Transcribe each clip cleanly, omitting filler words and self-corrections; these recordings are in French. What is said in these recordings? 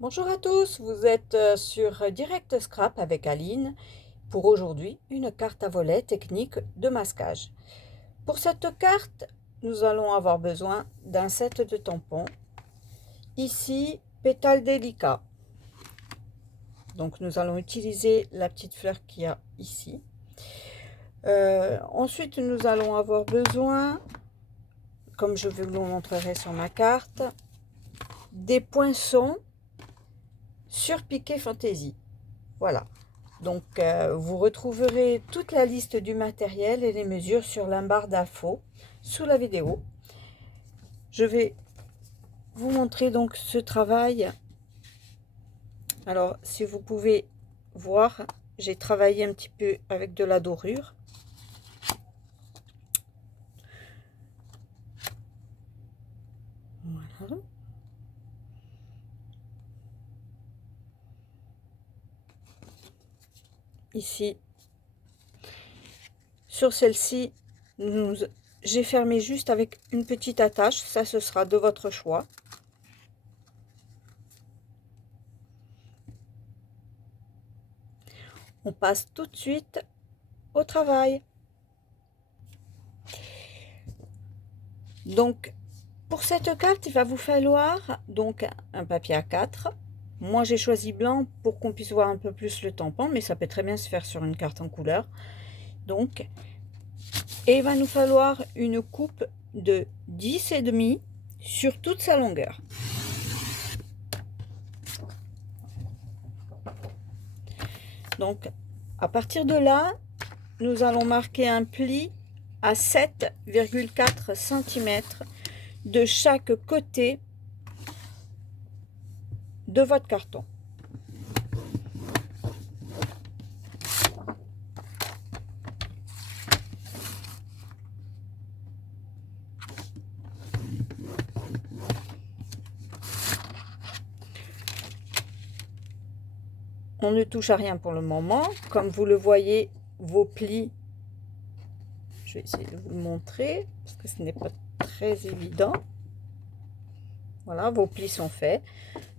Bonjour à tous, vous êtes sur Direct Scrap avec Aline pour aujourd'hui une carte à volet technique de masquage. Pour cette carte, nous allons avoir besoin d'un set de tampons. Ici, pétales délicats. Donc nous allons utiliser la petite fleur qu'il y a ici. Ensuite, nous allons avoir besoin, comme je vous le montrerai sur ma carte, des poinçons sur piqué fantaisie. Voilà. Donc, vous retrouverez toute la liste du matériel et les mesures sur la barre d'infos sous la vidéo. Je vais vous montrer donc ce travail. Alors, si vous pouvez voir, j'ai travaillé un petit peu avec de la dorure. Voilà. Ici, sur celle-ci, j'ai fermé juste avec une petite attache. Ça, ce sera de votre choix. On passe tout de suite au travail. Donc, pour cette carte, il va vous falloir donc un papier A4. Moi, j'ai choisi blanc pour qu'on puisse voir un peu plus le tampon, mais ça peut très bien se faire sur une carte en couleur. Donc, et il va nous falloir une coupe de 10,5 sur toute sa longueur. Donc, à partir de là, nous allons marquer un pli à 7,4 cm de chaque côté de votre carton. On ne touche à rien pour le moment. Comme vous le voyez, vos plis, je vais essayer de vous le montrer parce que ce n'est pas très évident. Voilà, vos plis sont faits.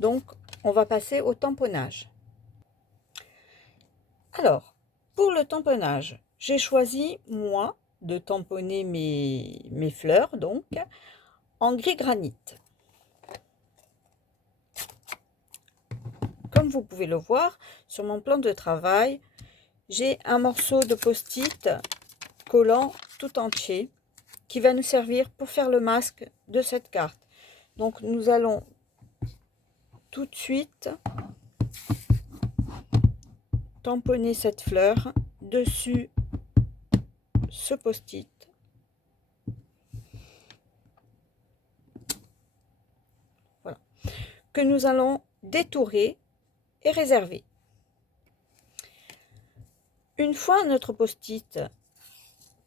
Donc, on va passer au tamponnage. Alors, pour le tamponnage, j'ai choisi, moi, de tamponner mes fleurs, donc, en gris granit. Comme vous pouvez le voir, sur mon plan de travail, j'ai un morceau de post-it collant tout entier qui va nous servir pour faire le masque de cette carte. Donc nous allons tout de suite tamponner cette fleur dessus ce post-it. Voilà. Que nous allons détourer et réserver. Une fois notre post-it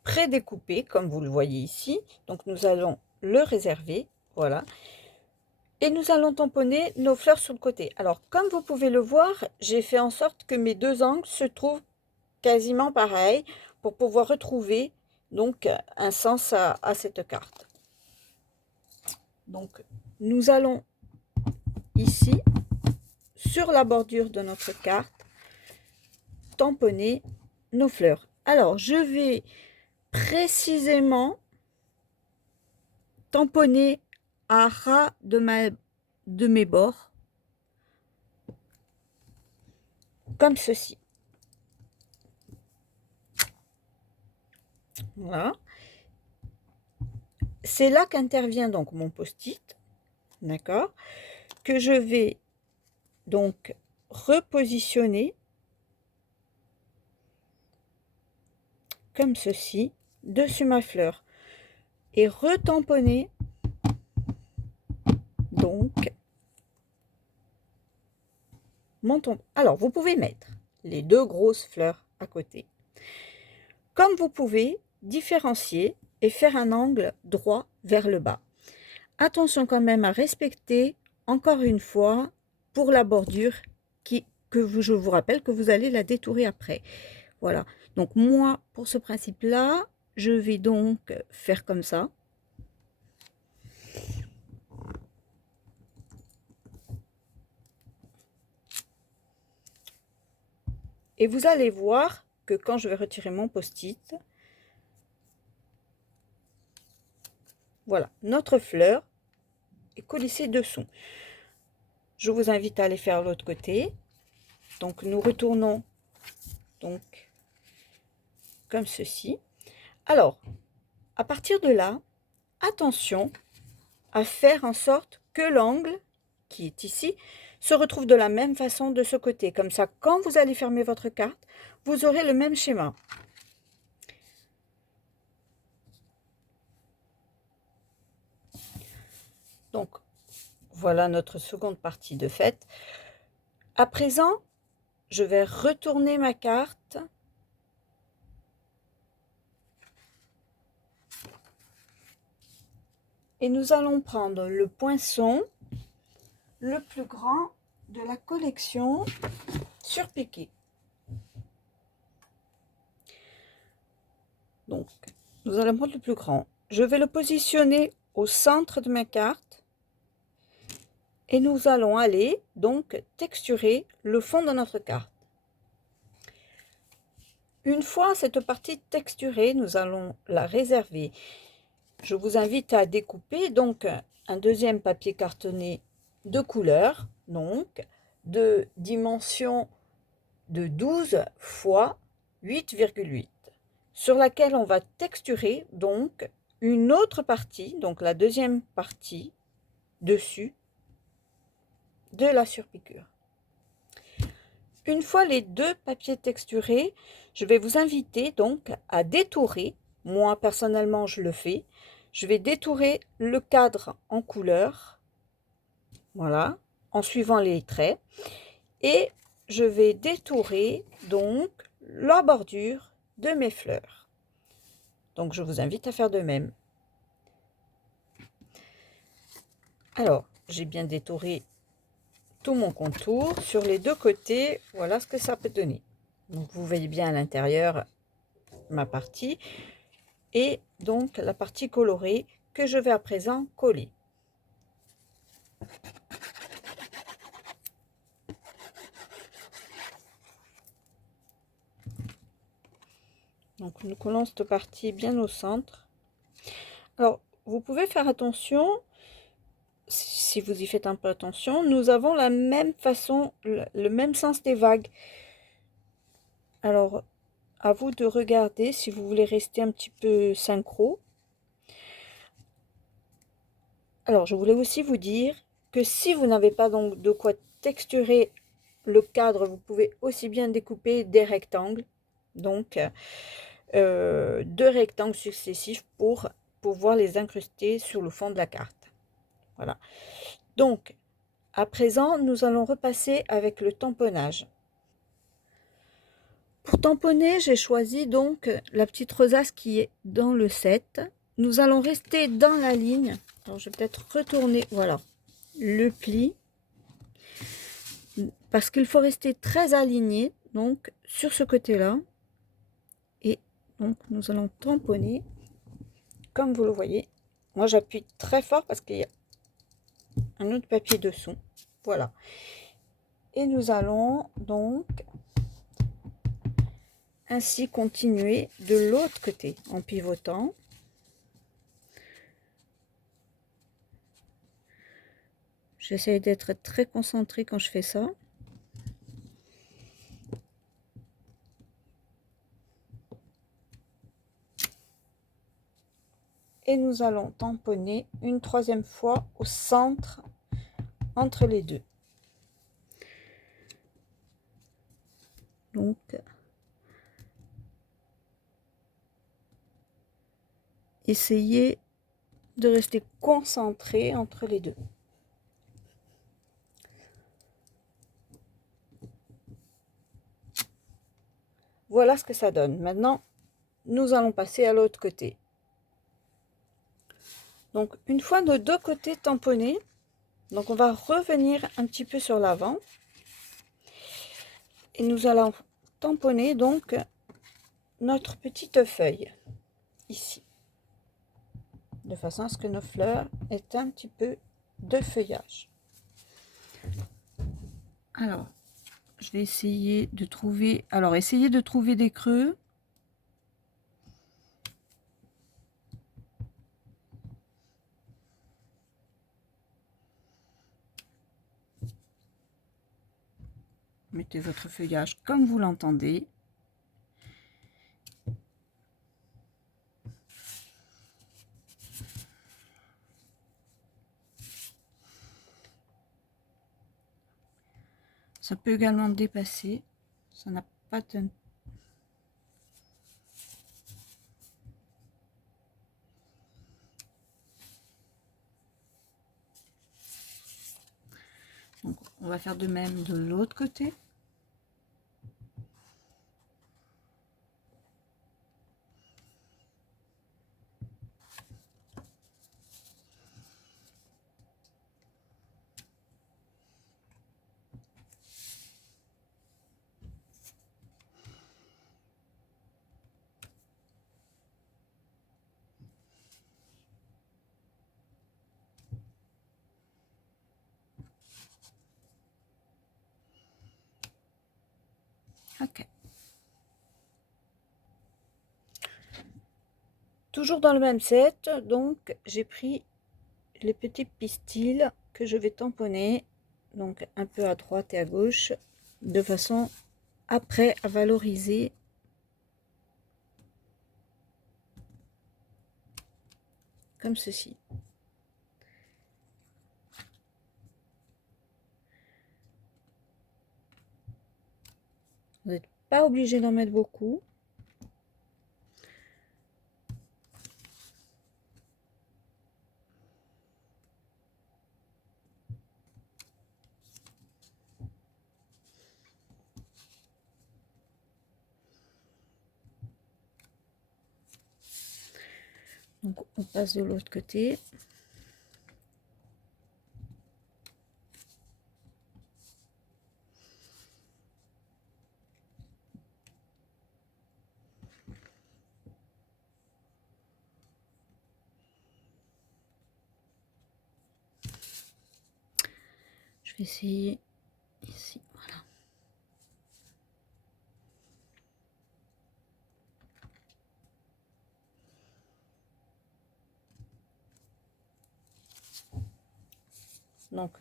pré-découpé, comme vous le voyez ici, donc nous allons le réserver, voilà. Et nous allons tamponner nos fleurs sur le côté. Alors, comme vous pouvez le voir, j'ai fait en sorte que mes deux angles se trouvent quasiment pareils pour pouvoir retrouver donc un sens à cette carte. Donc, nous allons ici, sur la bordure de notre carte, tamponner nos fleurs. Alors, je vais précisément tamponner à ras de mes bords, comme ceci. Voilà. C'est là qu'intervient donc mon post-it, d'accord, que je vais donc repositionner comme ceci dessus ma fleur et retamponner donc mon tampon. Alors vous pouvez mettre les deux grosses fleurs à côté, comme vous pouvez différencier et faire un angle droit vers le bas. Attention quand même à respecter, encore une fois, pour la bordure je vous rappelle que vous allez la détourer après. Voilà, donc moi, pour ce principe-là, je vais donc faire comme ça. Et vous allez voir que quand je vais retirer mon post-it, voilà, notre fleur est coulissée dessous. Je vous invite à aller faire l'autre côté. Donc nous retournons donc comme ceci. Alors, à partir de là, attention à faire en sorte que l'angle qui est ici se retrouve de la même façon de ce côté. Comme ça, quand vous allez fermer votre carte, vous aurez le même schéma. Donc, voilà notre seconde partie de faite. À présent, je vais retourner ma carte. Et nous allons prendre le poinçon le plus grand de la collection surpiqué. Donc, nous allons prendre le plus grand. Je vais le positionner au centre de ma carte. Et nous allons aller donc texturer le fond de notre carte. Une fois cette partie texturée, nous allons la réserver. Je vous invite à découper donc un deuxième papier cartonné de couleur, donc de dimension de 12 x 8,8, sur laquelle on va texturer donc une autre partie, donc la deuxième partie dessus de la surpiqûre. Une fois les deux papiers texturés, je vais vous inviter donc à détourer. Moi personnellement je le fais. Je vais détourer le cadre en couleur, voilà, en suivant les traits, et je vais détourer donc la bordure de mes fleurs. Donc je vous invite à faire de même. Alors, j'ai bien détouré tout mon contour sur les deux côtés. Voilà ce que ça peut donner. Donc vous voyez bien à l'intérieur ma partie et donc la partie colorée que je vais à présent coller. Donc nous collons cette partie bien au centre. Alors vous pouvez faire attention, si vous y faites un peu attention, nous avons la même façon, le même sens des vagues. Alors à vous de regarder si vous voulez rester un petit peu synchro. Alors je voulais aussi vous dire que si vous n'avez pas donc de quoi texturer le cadre, vous pouvez aussi bien découper des rectangles, donc deux rectangles successifs pour pouvoir les incruster sur le fond de la carte. Voilà. Donc, à présent, nous allons repasser avec le tamponnage. Pour tamponner, j'ai choisi donc la petite rosace qui est dans le 7. Nous allons rester dans la ligne. Alors, je vais peut-être retourner, voilà, le pli. Parce qu'il faut rester très aligné, donc, sur ce côté-là. Et donc, nous allons tamponner, comme vous le voyez. Moi, j'appuie très fort parce qu'il y a un autre papier dessous. Voilà. Et nous allons donc ainsi continuer de l'autre côté en pivotant. J'essaie d'être très concentrée quand je fais ça. Et nous allons tamponner une troisième fois au centre entre les deux. Donc, essayez de rester concentré entre les deux. Voilà ce que ça donne. Maintenant, nous allons passer à l'autre côté. Donc, une fois nos deux côtés tamponnés, donc on va revenir un petit peu sur l'avant. Et nous allons tamponner donc notre petite feuille, ici. De façon à ce que nos fleurs aient un petit peu de feuillage. Alors, je vais essayer de trouver, alors essayez de trouver des creux. Mettez votre feuillage comme vous l'entendez. Ça peut également dépasser. Ça n'a pas de... Donc, on va faire de même de l'autre côté. Ok. Toujours dans le même set, donc j'ai pris les petits pistils que je vais tamponner, donc un peu à droite et à gauche, de façon après à valoriser comme ceci. Vous n'êtes pas obligé d'en mettre beaucoup. Donc on passe de l'autre côté. Je vais essayer ici, voilà. Donc,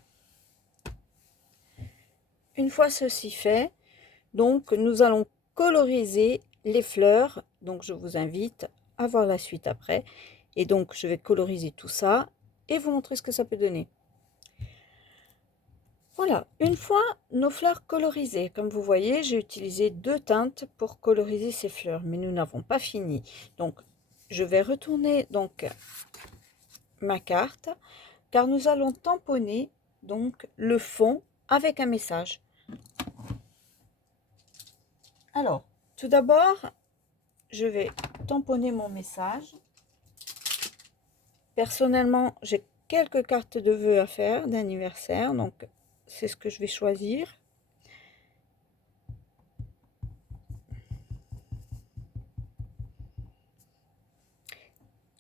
une fois ceci fait, donc nous allons coloriser les fleurs. Donc je vous invite à voir la suite après. Et donc je vais coloriser tout ça et vous montrer ce que ça peut donner. Voilà, une fois nos fleurs colorisées, comme vous voyez, j'ai utilisé 2 teintes pour coloriser ces fleurs, mais nous n'avons pas fini. Donc je vais retourner donc ma carte, car nous allons tamponner donc le fond avec un message. Alors, tout d'abord, je vais tamponner mon message. Personnellement, j'ai quelques cartes de vœux à faire d'anniversaire, donc c'est ce que je vais choisir.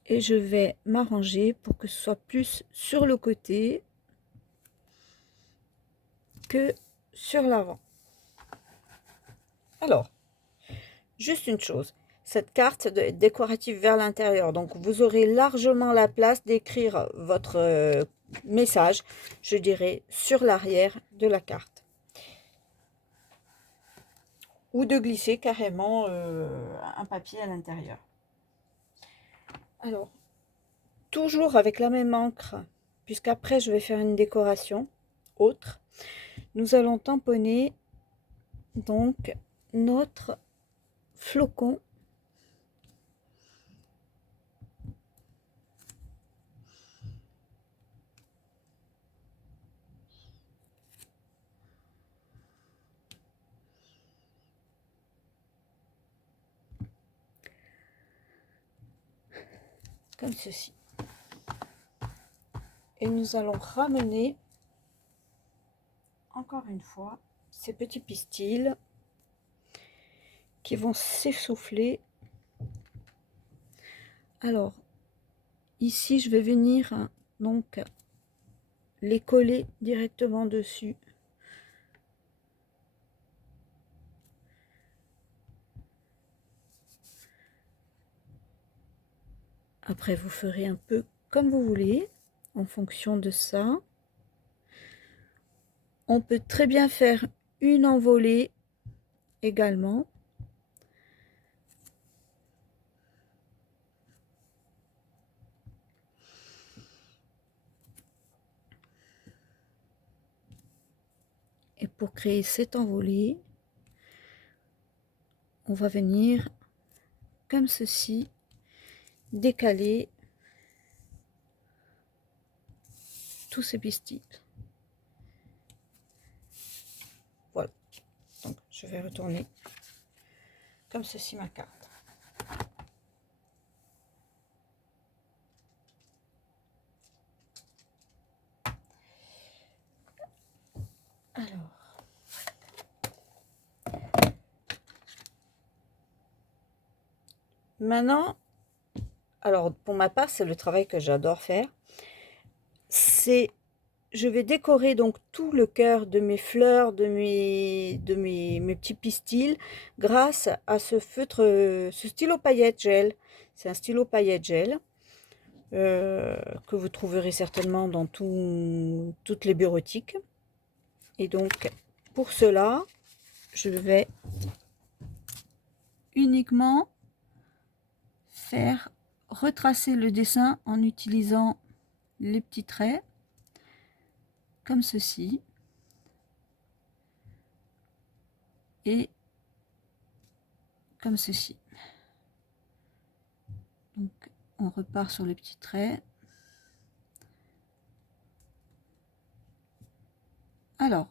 Et je vais m'arranger pour que ce soit plus sur le côté que sur l'avant. Alors, juste une chose, cette carte est décorative vers l'intérieur, donc vous aurez largement la place d'écrire votre message, je dirais, sur l'arrière de la carte. Ou de glisser carrément un papier à l'intérieur. Alors, toujours avec la même encre, puisqu'après je vais faire une décoration autre, nous allons tamponner donc notre flocon comme ceci. Et nous allons ramener encore une fois ces petits pistils qui vont s'essouffler. Alors ici je vais venir donc les coller directement dessus Après, vous ferez un peu comme vous voulez, en fonction de ça. On peut très bien faire une envolée également. Et pour créer cette envolée, on va venir comme ceci, décaler tous ces pistils. Voilà. Donc, je vais retourner comme ceci ma carte. Alors, maintenant, alors pour ma part, c'est le travail que j'adore faire. C'est, je vais décorer donc tout le cœur de mes fleurs, de mes petits pistils, grâce à ce feutre, ce stylo paillettes gel. C'est un stylo paillettes gel que vous trouverez certainement dans toutes les bureautiques. Et donc, pour cela, je vais uniquement faire retracer le dessin en utilisant les petits traits comme ceci et comme ceci. Donc on repart sur les petits traits. Alors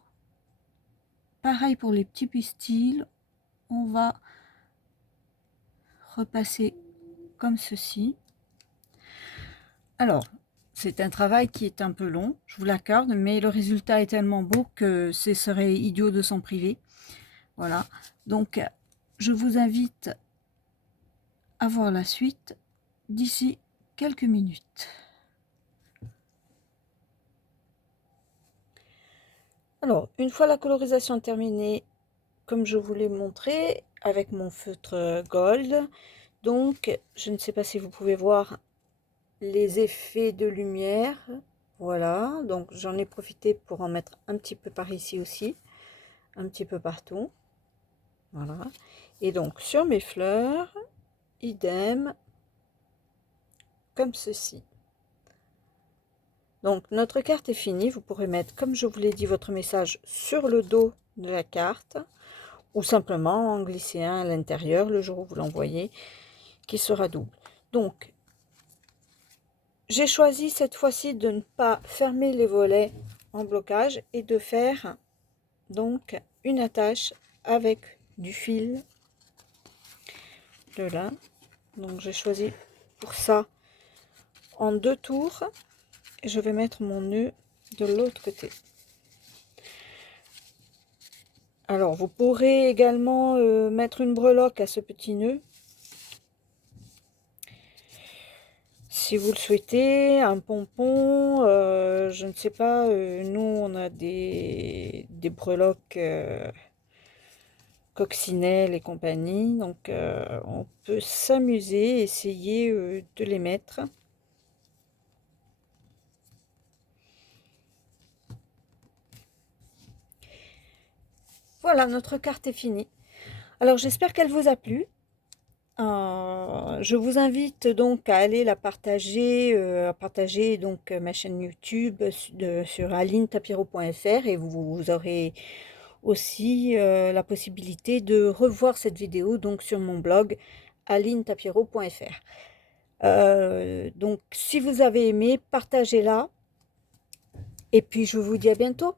pareil pour les petits pistils, on va repasser comme ceci. Alors c'est un travail qui est un peu long, je vous l'accorde, mais le résultat est tellement beau que ce serait idiot de s'en priver. Voilà, donc je vous invite à voir la suite d'ici quelques minutes. Alors, une fois la colorisation terminée, comme je vous l'ai montré, avec mon feutre gold, donc je ne sais pas si vous pouvez voir les effets de lumière. Voilà, donc j'en ai profité pour en mettre un petit peu par ici aussi, un petit peu partout. Voilà, et donc sur mes fleurs, idem, comme ceci. Donc notre carte est finie, vous pourrez mettre, comme je vous l'ai dit, votre message sur le dos de la carte, ou simplement en glisser un à l'intérieur le jour où vous l'envoyez, qui sera double. Donc, j'ai choisi cette fois-ci de ne pas fermer les volets en blocage et de faire donc une attache avec du fil de lin. Donc j'ai choisi pour ça en 2 tours et je vais mettre mon nœud de l'autre côté. Alors vous pourrez également mettre une breloque à ce petit nœud si vous le souhaitez, un pompon, je ne sais pas, nous on a des breloques coccinelle et compagnie, donc on peut s'amuser, essayer de les mettre. Voilà, notre carte est finie. Alors j'espère qu'elle vous a plu. Je vous invite donc à aller la partager, donc ma chaîne YouTube sur alinetapiro.fr et vous aurez aussi la possibilité de revoir cette vidéo donc sur mon blog alinetapiro.fr. Donc si vous avez aimé, partagez-la et puis je vous dis à bientôt.